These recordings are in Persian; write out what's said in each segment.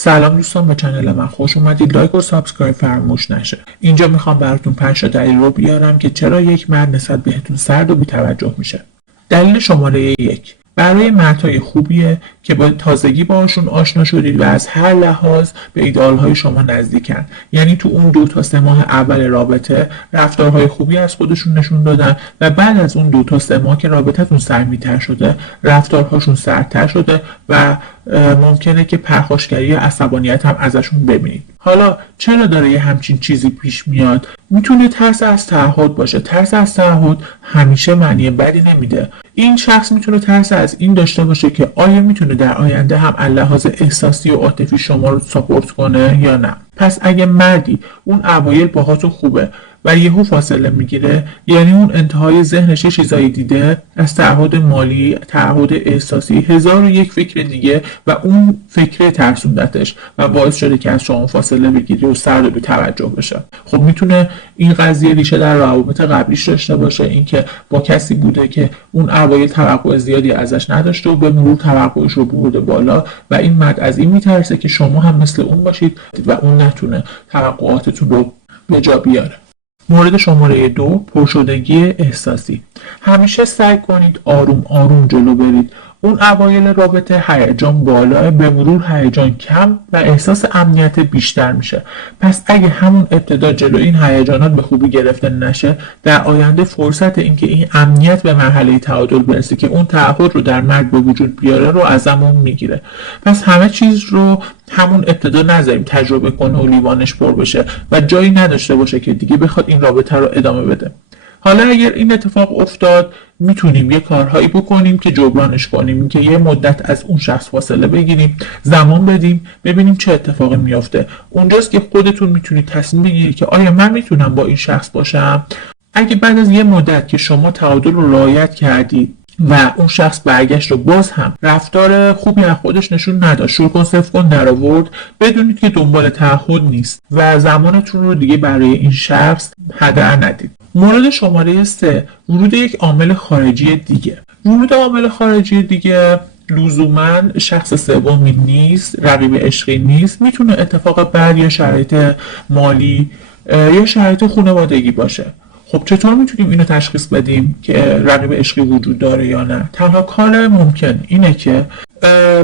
سلام دوستان، به چنل من خوش اومدید. لایک و سابسکرایب فراموش نشه. اینجا میخوام براتون 5 تا دلیل رو بیارم که چرا یک مرد نسبت بهتون سرد و بی‌توجه میشه. دلیل شماره 1: برای مردهای خوبیه که با تازگی باشون آشنا شدید و از هر لحاظ به ایدئالهای شما نزدیکن. یعنی تو اون 2 تا 3 ماه اول رابطه رفتارهای خوبی از خودشون نشون دادن و بعد از اون 2 تا 3 ماه که رابطتون صمیمی‌تر شده رفتارهاشون سردتر شده و ممکنه که پرخاشگری یا عصبانیت هم ازشون ببینید. حالا چرا داره یه همچین چیزی پیش میاد؟ میتونه ترس از تعهد باشه. ترس از تعهد همیشه معنی بدی نمیده. این شخص میتونه ترس از این داشته باشه که آیا میتونه در آینده هم از لحاظ احساسی و عاطفی شما رو ساپورت کنه یا نه. پس اگه مردی اون اوایل باهاتون خوبه و یهو فاصله میگیره، یعنی اون انتهای ذهنش یه چیزایی دیده، از تعهد مالی، تعهد احساسی، 1001 فکر دیگه و اون فکر ترسوندتش و باعث شده که از شما فاصله بگیره و سرد و بی‌توجه بشه. خب میتونه این قضیه ریشه در روابط قبلیش داشته باشه، اینکه با کسی بوده که اون اوایل توقع زیادی ازش نداشته و به مرور توقعش رو برده بالا و این مرد از این میترسه که شما هم مثل اون باشید و اون نتونه توقعاتتون رو به جا بیاره. مورد شماره 2: پرشدگی احساسی. همیشه سعی کنید آروم آروم جلو برید. اون اوایل رابطه هیجان بالاه، به مرور هیجان کم و احساس امنیت بیشتر میشه. پس اگه همون ابتدا جلو این هیجانات به خوبی گرفته نشه، در آینده فرصت اینکه این امنیت به مرحله تعادل برسه که اون تعهد رو در مرد به وجود بیاره رو ازمون میگیره. پس همه چیز رو همون ابتدا نذاریم تجربه کنه و لیوانش پر بشه و جایی نداشته باشه که دیگه بخواد این رابطه رو ادامه بده. حالا اگر این اتفاق افتاد، میتونیم یه کارهایی بکنیم که جبرانش کنیم، که یه مدت از اون شخص فاصله بگیریم، زمان بدیم، ببینیم چه اتفاقی میافته. اونجاست که خودتون میتونید تصمیم بگیرید که آیا من میتونم با این شخص باشم. اگه بعد از یه مدت که شما تعادل رو رعایت کردید و اون شخص برگشت و باز هم رفتار خوبی از خودش نشون نداد، شروع کن صفر کن در آورد، بدونید که دنبال تعهد نیست و زمانتون رو دیگه برای این شخص هدر ندید. مورد شماره 3: ورود یک عامل خارجی دیگه. ورود عامل خارجی دیگه لزوما شخص سومی نیست، رقیب عشقی نیست، میتونه اتفاق بعد یا شرایط مالی یا شرایط خانوادگی باشه. خب چطور میتونیم اینو تشخیص بدیم که رقیب عشقی وجود داره یا نه؟ تنها کار ممکن اینه که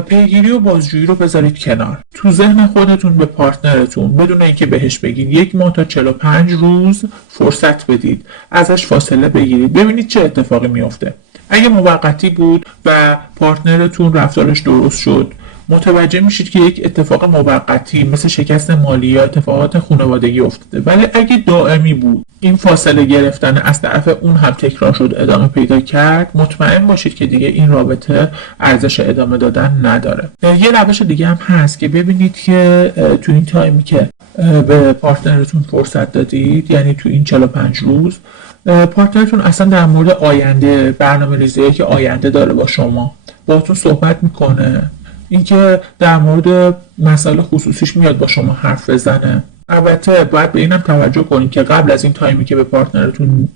پیگیری و بازجویی رو بذارید کنار. تو ذهن خودتون به پارتنرتون بدون اینکه بهش بگید 1 ماه تا 45 روز فرصت بدید، ازش فاصله بگیرید، ببینید چه اتفاقی میفته. اگه موقتی بود و پارتنرتون رفتارش درست شد، متوجه میشید که یک اتفاق موقتی مثل شکست مالی یا اتفاقات خانوادگی افتاده. ولی اگه دائمی بود، این فاصله گرفتن از طرف اون هم تکرار شد، ادامه پیدا کرد، مطمئن باشید که دیگه این رابطه ارزش ادامه دادن نداره. یه روش دیگه هم هست که ببینید که تو این تایمی که به پارتنرتون فرصت دادید، یعنی تو این 45 روز، پارتنرتون اصلا در مورد آینده، برنامه‌ریزی که آینده داره با شما باهاتون صحبت میکنه، اینکه در مورد مسائل خصوصیش میاد با شما حرف بزنه. البته باید به اینم توجه کنید که قبل از این تایمی که به پارتنرتون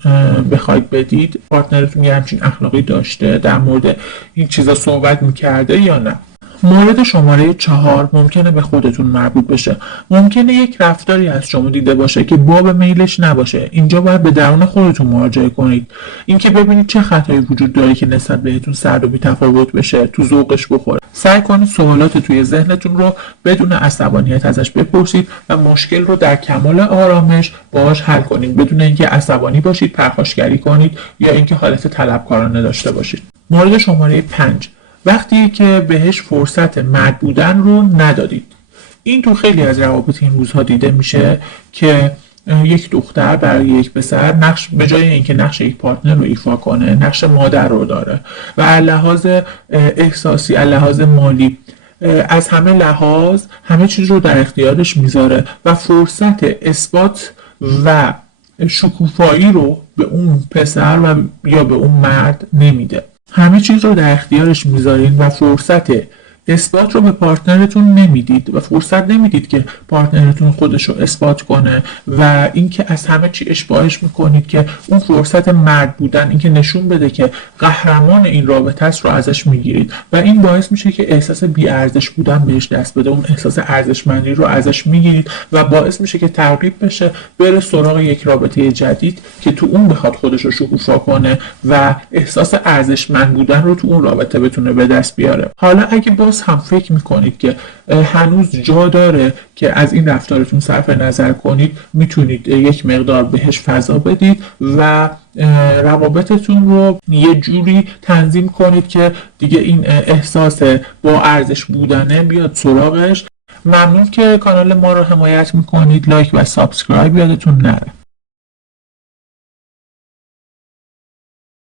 بخواید بدید، پارتنرتون یه همچین اخلاقی داشته، در مورد این چیزا صحبت میکرده یا نه. مورد شماره 4: ممکنه به خودتون مربوط بشه. ممکنه یک رفتاری از شما دیده باشه که باب میلش نباشه. اینجا باید به درون خودتون مراجعه کنید، اینکه ببینید چه خطایی وجود داره که نسبت بهتون سرد و بی‌تفاوت بشه، تو ذوقش بخوره. سعی کنید سوالات توی ذهنتون رو بدون عصبانیت ازش بپرسید و مشکل رو در کمال آرامش باهاش حل کنید، بدون اینکه عصبانی باشید، پرخاشگری کنید یا اینکه حالت طلبکارانه داشته باشید. مورد شماره 5: وقتی که بهش فرصت مرد بودن رو ندادید. این تو خیلی از روابط این روزها دیده میشه که یک دختر برای یک پسر نقش، به جای اینکه نقش یک پارتنر رو ایفا کنه، نقش مادر رو داره و از لحاظ احساسی، از لحاظ مالی، از همه لحاظ همه چیز رو در اختیارش میذاره و فرصت اثبات و شکوفایی رو به اون پسر و یا به اون مرد نمیده. همه چیز رو در اختیارش میذارین و فرصت اثبات رو به پارتنرتون نمیدید و فرصت نمیدید که پارتنرتون خودش رو اثبات کنه و اینکه از همه چی اشباهش میکنید که اون فرصت مرد بودن، اینکه نشون بده که قهرمان این رابطه است رو ازش میگیرید و این باعث میشه که احساس بی‌ارزش بودن بهش دست بده، اون احساس ارزشمندی رو ازش میگیرید و باعث میشه که ترغیب بشه بره سراغ یک رابطه جدید که تو اون بخواد خودش رو شکوفا کنه و احساس ارزشمند بودن رو تو اون رابطه بتونه به دست بیاره. حالا اگه باز هم فکر میکنید که هنوز جا داره که از این رفتارتون صرف نظر کنید، میتونید یک مقدار بهش فضا بدید و روابطتون رو یه جوری تنظیم کنید که دیگه این احساس با ارزش بودنه بیاد سراغش. ممنون که کانال ما رو حمایت میکنید. لایک و سابسکرایب یادتون نره.